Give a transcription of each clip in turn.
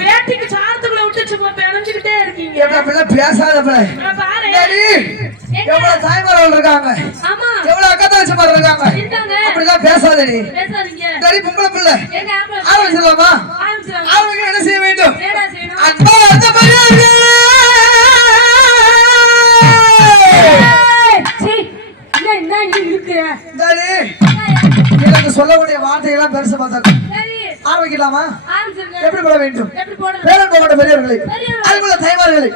பேட்டிக்கு சாரத்துக்குள்ள விட்டு சும்மா பிணைஞ்சுக்கிட்டே இருக்கீங்க. பேசாத எவ்வளவு தாய்மார்கள் இருக்காங்க, எவ்வளவு அக்கா தங்கச்சிமார் இருக்காங்க, அப்படிதான் பேசாதடி. சரி பொம்பளை பிள்ளை ஆரம்பிச்சிடலாமா? ஆரம்பிக்க என்ன செய்ய வேண்டும்? அப்பா அந்த எனக்கு சொல்லக்கூடிய வார்த்தைகள்லாம் பெருசு பார்த்தாங்க. ஆரம்பிக்கலாமா? எப்படி போட வேண்டும்? பேரன் போட பெரியவர்களை அதுக்குள்ள தாய்மார்களை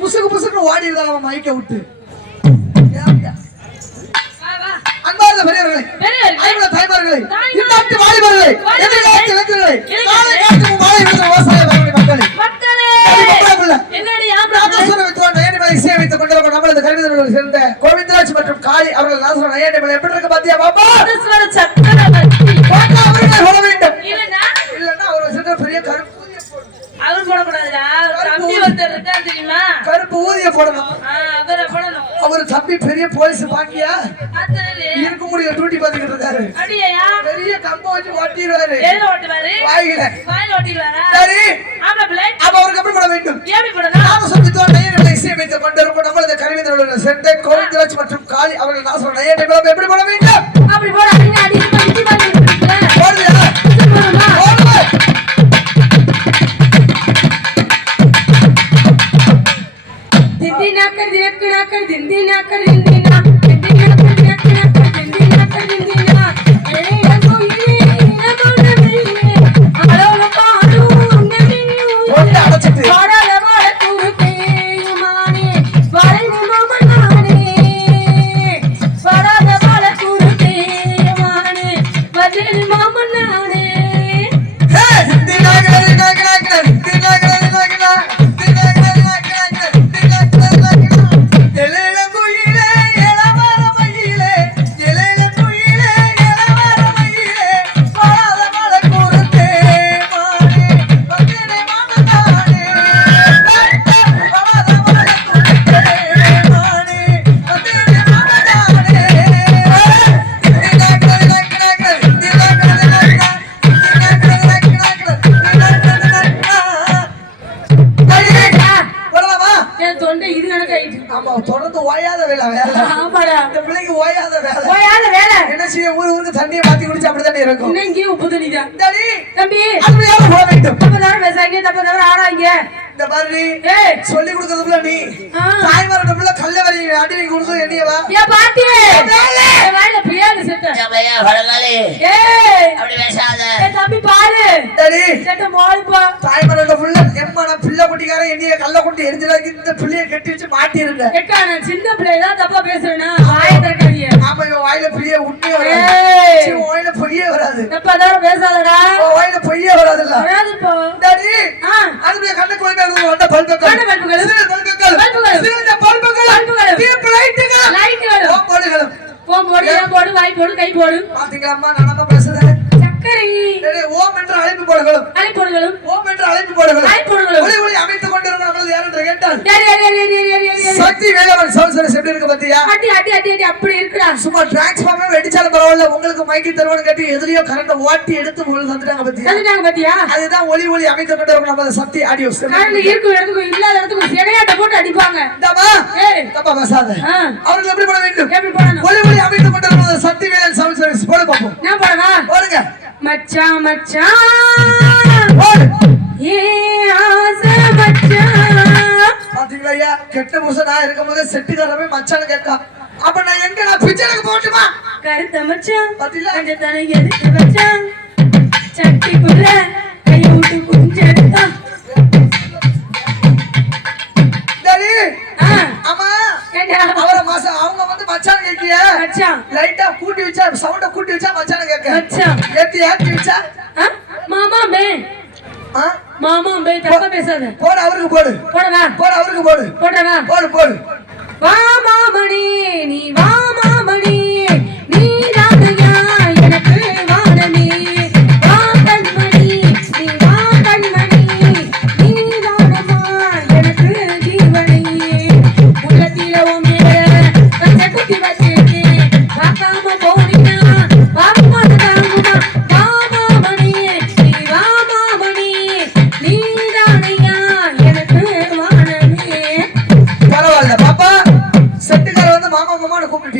புசுக்கு புசுக்கு ஓடி இருந்தாங்க மைக்க விட்டு. அன்பார்ந்த பெரியவர்களை அதுக்குள்ள தாய்மார்களை இந்நாட்டு வாலிபர்களை எதிர்காலத்து இளைஞர்களை காலை காலத்து மாலை விவசாய மக்களே இசையமைத்துக் கொண்டிருக்கும் நம்மளது கருவிதர்கள் சேர்ந்த கோவிந்தராஜ் மற்றும் காளி அவர்கள் நாசரம் நையாண்டி எப்படி இருக்கு பாத்தியா பாப்பா? சொல்ல வேண்டும் இல்லன்னா அவர் சென்ற பெரிய கருப்பு அவர் போடக்கூடாதுடா. தம்பி ஒருத்தர் இருக்கா தெரியுமா? கருப்பு ஊதிய போடணும். அவரை போடணும். அவர் தம்பி பெரிய போலீஸ் பாக்கியா இருக்க முடிய டியூட்டி பாத்துக்கிட்டு இருக்காரு. அடியா பெரிய கம்பை வச்சு ஓட்டிடுவாரு. எதுல ஓட்டுவாரு? வாயில ஓட்டிடுவாரா? சரி ஆமா பிள்ளை. அப்ப அவருக்கு எப்படி போட வேண்டும்? எப்படி போடணும்? நாம சொல்லித்தோம் நையாண்டி இசையமைத்துக் கொண்டிருக்கும் நம்மளது கருவிதர்கள் சேர்ந்த கோவிந்தராஜ் மற்றும் காளி அவர்கள் நாசரம் நையாண்டி எப்படி போட வேண்டும்? அப்படி போட அடிங்க அடிச்சு பஞ்சி பண்ணி போடுறியா? दिनाकर दिनाकर दिनाकर दिना दिनाकर दिनाकर दिनाकर दिना ए रंगो ये नमन मिले आलो पाडू नदियो ஓட்ட அடைச்சிட்டு வாடல வாட குருதே மானே வாடல மாமனானே வாடல வாட குருதே மானே வஜில் மாமனானே ஹே தினாகர தினாகர தினாகர தண்ணியை மாத்தி குடிச்சு அப்படித்தானே இருக்கும். இங்கேயும் உப்பு தண்ணிதான். தம்பி அப்படியே போக வேண்டும். தப்பதாரம் பேசாங்க தப்பதாரம் ஆடாங்க. இந்த பாரு சொல்லி கொடுக்கறதுல நீ தாய்மாரோட பிள்ளை கல்ல வரி அடி நீ கொடுத்து என்னையவா ஏன் பாட்டி வாயில பிரியாணி செத்த ஏமையா பழங்காலே அப்படி பேசாத தம்பி பாரு சரி செத்த மோல்பா தாய்மாரோட பிள்ளை எம்மான பிள்ளை குட்டிக்கார என்னைய கல்ல குட்டி எரிஞ்சலாக்கி இந்த பிள்ளைய கட்டி வச்சு மாட்டி இருந்த ஏக்கா நான் சின்ன பிள்ளை தான் தப்பா பேசுறேனா வாயை திறக்காதீங்க. ஆமா இவன் வாயில பிரிய உண்மையே வராது. வாயில பொய்யே வராது. தப்பதாரம் பேசாதடா. வாயில பொய்யே வராதுல்ல. வராதுப்பா. சரி அதுல கண்ண கோயில வந்த பல்பக்கள் கண்ண பல்பக்கள் சிறந்த பல்பக்கள் தீப் லைட்டுகள் போடு வாய் போடு கை போடு. பாத்தீங்களாம்மா நானமா பேசுறேன் சக்கரை ஓம் என்று அழைப்பு போடுகளும் ஓம் என்று அழைப்பு போடுகளும் ஒளி ஒளி அமைத்துக் கொண்டிருக்கும் நம்மளது யார் என்று கேட்டால் சக்தி வேலவன் சவுசரஸ் எப்படி இருக்கு பாத்தியா? அடி அடி அடி அடி அப்படி இருக்குடா. சும்மா டிரான்ஸ்ஃபார்மே வெடிச்சாலும் பரவாயில்ல உங்களுக்கு மைக்கி தருவான்னு கேட்டு எதுலயோ கரண்ட் ஓட்டி எடுத்து உங்களுக்கு தந்துட்டாங்க பாத்தியா? அதுதான் ஒளி ஒளி அமைத்துக் கொண்டிருக்கும் நம்மளது சக்தி ஆடியோ கரண்ட் இருக்கும் இடத்துக்கு இல்லாத இடத்துக்கு சிறையாட்ட போட்டு அடிப்பாங்க. தப்பா பேசாத. அவர்கள் எப்படி போட வேண்டும்? எப்படி போடணும்? ஒளி ஒளி அமைத்துக் கொண்டிருக்கும் சக்தி வேலன் சவுசரஸ் போடு பாப்போம். நான் போடவா? போடுங்க. மச்சான் மச்சான் போடு. ஏ ஆசை மச்சான் பாத்தீங்களா ஐயா கெட்ட புருஷனா இருக்கும்போது செட்டுக்காரவே மச்சான்னு கேட்கா. அப்ப நான் எங்க நான் பிச்சைக்கு போட்டுமா? கருத்த மச்சான் பாத்தீங்களா அந்த தனை எதுக்கு மச்சான் சட்டிக்குள்ள கை விட்டு குஞ்செடுத்தா. சரி ஆமா அவர மாசம் அவங்க வந்து மச்சான் கேக்கிய மச்சான் லைட்டா கூட்டி வச்சா சவுண்ட கூட்டி வச்சா மச்சான் கேக்க மச்சான் ஏத்தி வச்சா மாமா மே மாமா மே தப்பா பேசாத. போடு அவருக்கு போடு. போடவா? போடு அவருக்கு போடு. போடவா? போடு போடு. வா மாமணி நீ வா மாமணி நீ ராதையா எனக்கு வானமே வா கண்மணி நீ வா கண்மணி நீ தானமா எனக்கு ஜீவனே உள்ளத்தில உமேல பச்சை குத்தி வச்சிருக்கேன் பார்க்காம போனீனா பாப்பா தாங்குமா வா மாமணி நீ வா மாமணி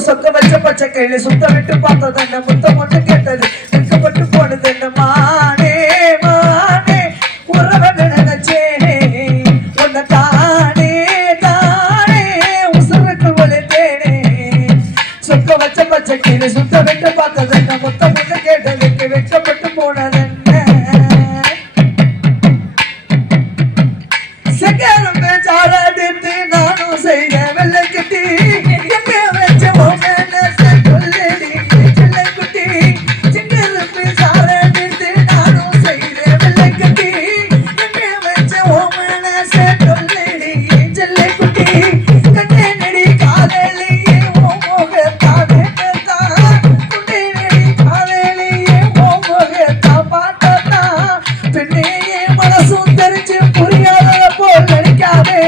சொக்க வச்ச பச்சை கையில சுத்த விட்டு பார்த்தது என்ன முத்தம் ஒன்று கேட்டது வெட்கப்பட்டு போனது என்ன மானே மானே உறவன நினைச்சேனே உன்னை தானே தானே உசுருக்கு வளைத்தேனே சொக்க வச்ச பச்சை கையில சுத்த விட்டு பார்த்தது என்ன முத்தம் ஒன்று கேட்டது வெட்கப்பட்டு போனது என்ன செகரம் பேச்சாடித்து நானும் செய்த வெள்ளை கட்டி எங்க வச்ச சொல்லடி செல்லை குட்டி செங்கரு பேச்சாடித்து நானும் செய்த வெள்ளை கட்டி எங்க வச்ச சொல்லடி செல்லை குட்டி கண்ணே நடி காதலியே ஓ மோகத்தானே குட்டி நடி காதலியே ஓ மோகத்தா பார்த்தா பெண்ணே மனசும் தெரிஞ்சு புரியாத போல் நடிக்காதே